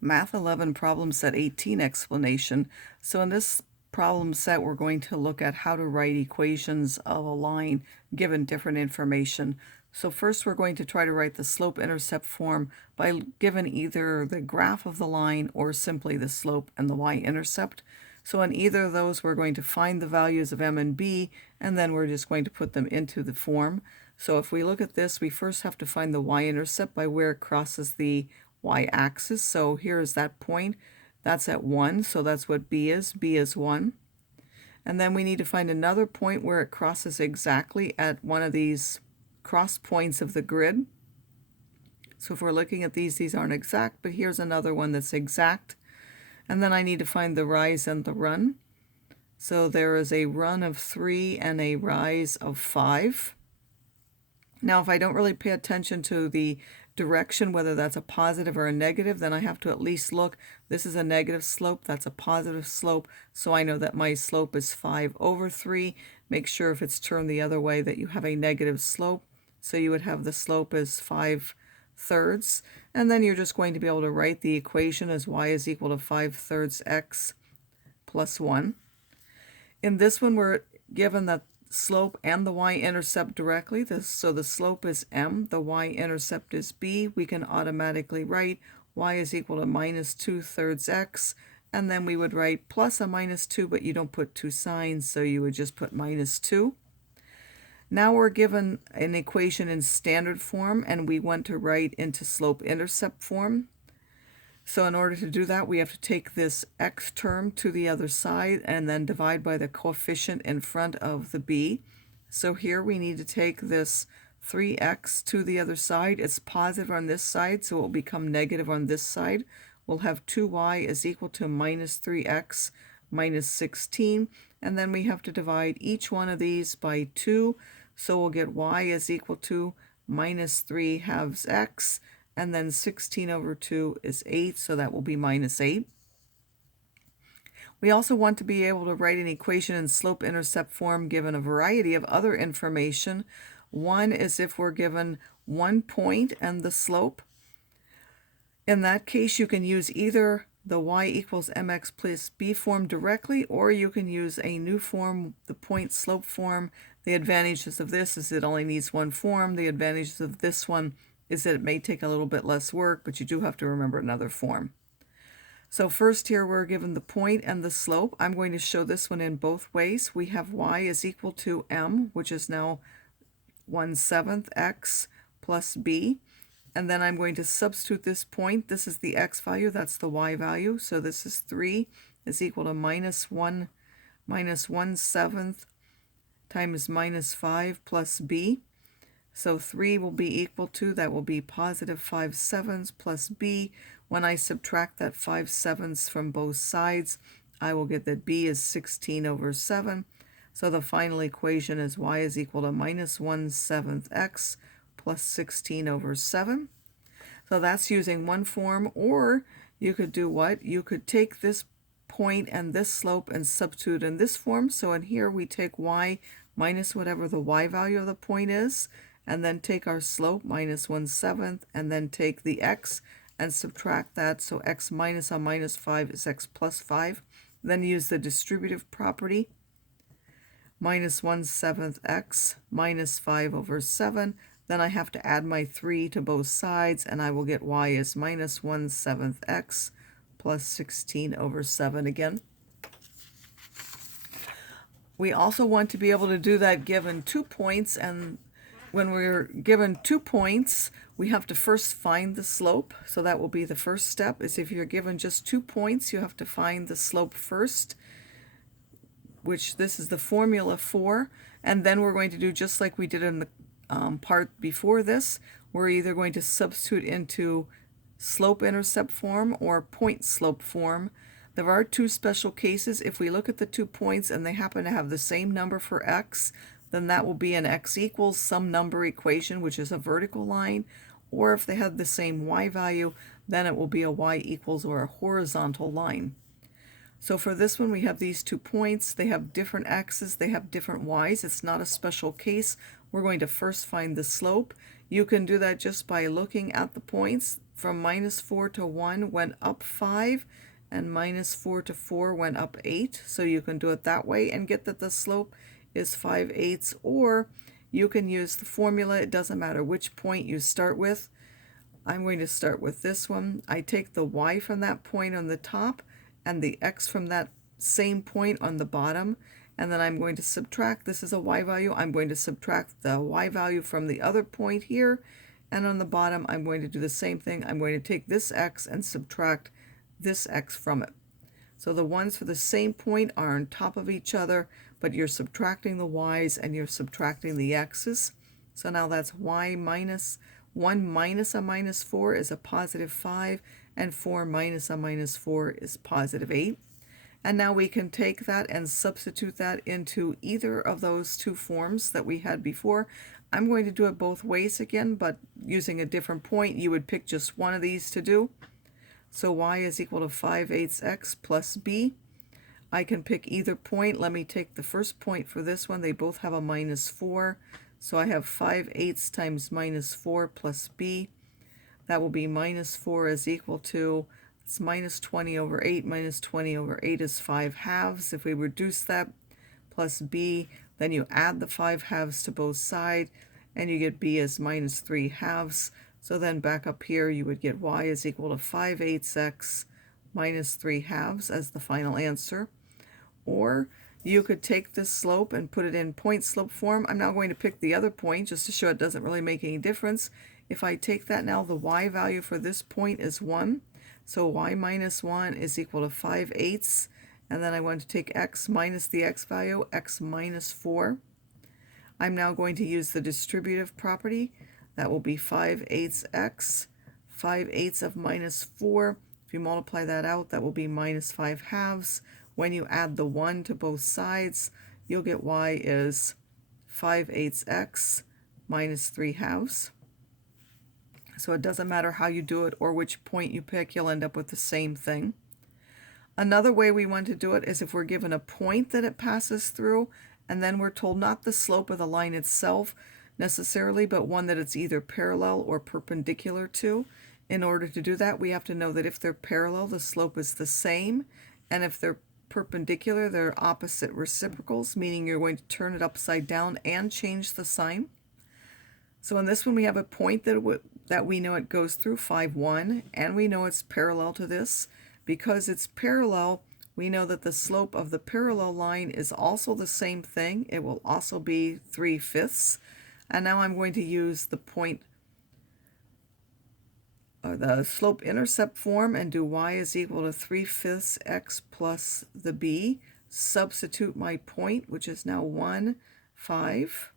Math 11 problem set 18 explanation. So in this problem set, we're going to look at how to write equations of a line given different information. So first we're going to try to write the slope-intercept form by given either the graph of the line or simply the slope and the y-intercept. So in either of those, we're going to find the values of m and b, and then we're just going to put them into the form. So if we look at this, we first have to find the y-intercept by where it crosses the y-axis. So here is that point. That's at 1, so that's what b is. B is 1. And then we need to find another point where it crosses exactly at one of these cross points of the grid. So if we're looking at these aren't exact, but here's another one that's exact. And then I need to find the rise and the run. So there is a run of 3 and a rise of 5. Now, if I don't really pay attention to the direction, whether that's a positive or a negative, then I have to at least look. This is a negative slope, that's a positive slope, so I know that my slope is 5 over 3. Make sure if it's turned the other way that you have a negative slope. So you would have the slope as 5/3, and then you're just going to be able to write the equation as y is equal to 5/3 x plus 1. In this one, we're given that slope and the y-intercept directly. So the slope is m, the y-intercept is b. We can automatically write y is equal to minus 2/3 x, and then we would write plus a minus 2, but you don't put two signs, so you would just put minus 2. Now we're given an equation in standard form, and we want to write into slope-intercept form. So in order to do that, we have to take this x term to the other side and then divide by the coefficient in front of the b. So here we need to take this 3x to the other side. It's positive on this side, so it will become negative on this side. We'll have 2y is equal to minus 3x minus 16, and then we have to divide each one of these by 2. So we'll get y is equal to minus 3 halves x, and then 16 over 2 is 8, so that will be minus 8. We also want to be able to write an equation in slope-intercept form given a variety of other information. One is if we're given one point and the slope. In that case, you can use either the y equals mx plus b form directly, or you can use a new form, the point-slope form. The advantages of this is it only needs one form. The advantages of this one is that it may take a little bit less work, but you do have to remember another form. So first here we're given the point and the slope. I'm going to show this one in both ways. We have y is equal to m, which is now 1/7 x plus b. And then I'm going to substitute this point. This is the x value, that's the y value. So this is 3 is equal to minus 1/7 times minus 5 plus b. So 3 will be equal to, that will be positive 5/7 plus b. When I subtract that 5/7 from both sides, I will get that b is 16 over 7. So the final equation is y is equal to minus 1/7 x plus 16 over 7. So that's using one form, or you could do what? You could take this point and this slope and substitute in this form. So in here we take y minus whatever the y value of the point is, and then take our slope minus 1/7, and then take the x and subtract that. So x minus a minus 5 is x plus 5. Then use the distributive property. Minus 1/7 x minus 5 over 7. Then I have to add my 3 to both sides, and I will get y as minus 1/7 x plus 16 over 7 again. We also want to be able to do that given 2 points, and when we're given 2 points, we have to first find the slope. So that will be the first step, is if you're given just 2 points, you have to find the slope first, which this is the formula for. And then we're going to do just like we did in the part before this. We're either going to substitute into slope-intercept form or point-slope form. There are 2 special cases. If we look at the 2 points and they happen to have the same number for x, then that will be an x equals some number equation, which is a vertical line. Or if they have the same y value, then it will be a y equals or a horizontal line. So for this one, we have these 2 points. They have different x's, they have different y's. It's not a special case. We're going to first find the slope. You can do that just by looking at the points. from -4 to 1 went up 5, and -4 to 4 went up 8. So you can do it that way and get that the slope is 5/8, or you can use the formula. It doesn't matter which point you start with. I'm going to start with this one. I take the y from that point on the top and the x from that same point on the bottom, and then I'm going to subtract. This is a y value. I'm going to subtract the y value from the other point here, and on the bottom I'm going to do the same thing. I'm going to take this x and subtract this x from it. So the ones for the same point are on top of each other, but you're subtracting the y's and you're subtracting the x's. So now that's y minus 1 minus a -4 is a +5, and 4 minus a -4 is +8. And now we can take that and substitute that into either of those two forms that we had before. I'm going to do it both ways again, but using a different point. You would pick just one of these to do. So y is equal to 5/8 x plus b. I can pick either point. Let me take the first point for this one. They both have a -4. So I have 5/8 times -4 plus b. That will be -4 is equal to, it's -20/8. -20/8 is 5/2. If we reduce that, plus b, then you add the 5/2 to both sides, and you get b as -3/2. So then back up here, you would get y is equal to 5/8 x minus 3/2 as the final answer. Or you could take this slope and put it in point slope form. I'm now going to pick the other point just to show it doesn't really make any difference. If I take that now, the y value for this point is 1. So y minus 1 is equal to 5/8. And then I want to take x minus the x value, x minus 4. I'm now going to use the distributive property. That will be 5/8 x, 5/8 of -4. If you multiply that out, that will be -5/2. When you add the 1 to both sides, you'll get y is 5/8 x minus 3/2. So it doesn't matter how you do it or which point you pick, you'll end up with the same thing. Another way we want to do it is if we're given a point that it passes through, and then we're told not the slope of the line itself necessarily, but one that it's either parallel or perpendicular to. In order to do that, we have to know that if they're parallel, the slope is the same, and if they're perpendicular, they're opposite reciprocals, meaning you're going to turn it upside down and change the sign. So in this one, we have a point that we know it goes through, 5,1, and we know it's parallel to this. Because it's parallel, we know that the slope of the parallel line is also the same thing. It will also be 3/5. And now I'm going to use the point, the slope-intercept form, and do y is equal to 3/5 x plus the b. Substitute my point, which is now 1, 5,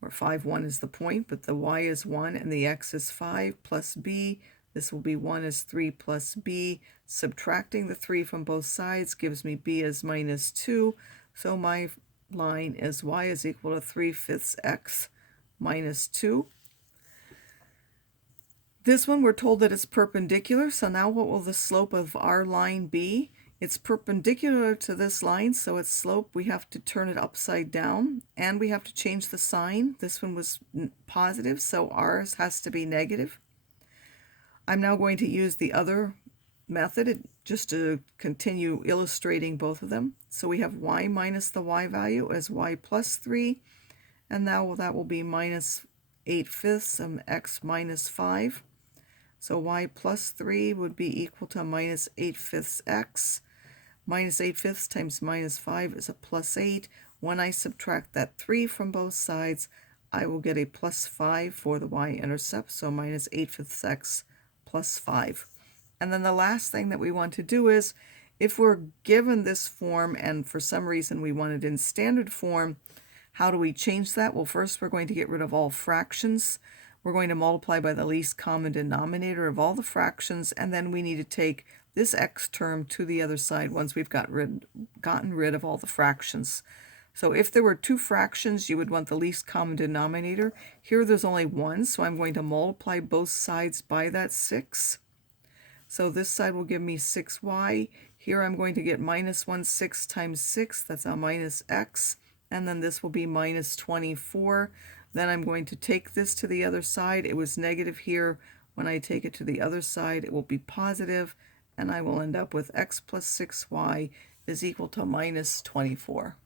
or 5,1 is the point, but the y is 1 and the x is 5, plus b. This will be 1 is 3 plus b. Subtracting the 3 from both sides gives me b as -2. So my line is y is equal to 3/5 x minus 2. This one we're told that it's perpendicular, so now what will the slope of our line be? It's perpendicular to this line, so its slope, we have to turn it upside down, and we have to change the sign. This one was positive, so ours has to be negative. I'm now going to use the other method just to continue illustrating both of them. So we have y minus the y value as y plus 3, and now that will be -8/5 and x minus 5. So y plus 3 would be equal to -8/5 x. -8/5 times -5 is a +8. When I subtract that 3 from both sides, I will get a +5 for the y-intercept, so -8/5 x plus 5. And then the last thing that we want to do is, if we're given this form and for some reason we want it in standard form, how do we change that? Well, first we're going to get rid of all fractions. We're going to multiply by the least common denominator of all the fractions, and then we need to take this x term to the other side once we've gotten rid of all the fractions. So if there were two fractions, you would want the least common denominator. Here there's only one, so I'm going to multiply both sides by that 6. So this side will give me 6y. Here I'm going to get -1/6 times 6, that's a minus x, and then this will be -24. Then I'm going to take this to the other side. It was negative here. When I take it to the other side, it will be positive, and I will end up with x plus 6y is equal to minus 24.